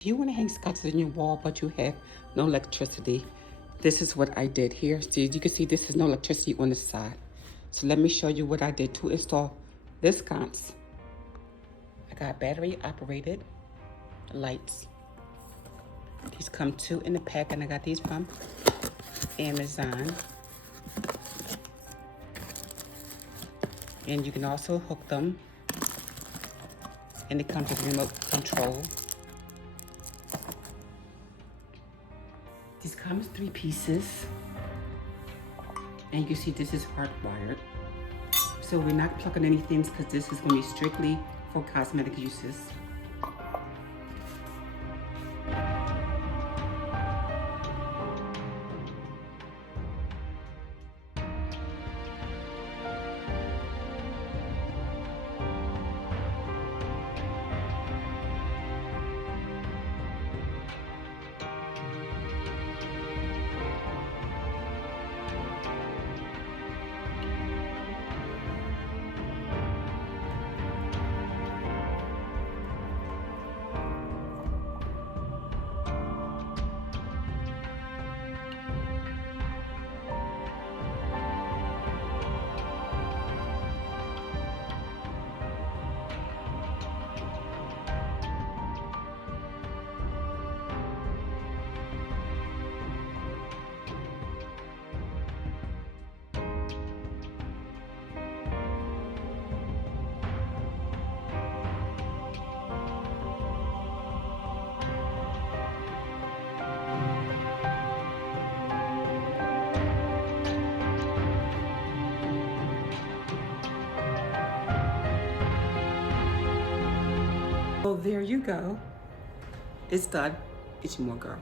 If you want to hang sconces in your wall, but you have no electricity, this is what I did here. See, you can see this is no electricity on the side. So let me show you what I did to install this sconce. I got battery operated lights. These come 2 in the pack, and I got these from Amazon. And you can also hook them, and it comes with remote control. This comes 3 pieces, and you can see this is hardwired. So we're not plugging anything because this is going to be strictly for cosmetic uses. So there you go. It's done. It's your Mooregirl.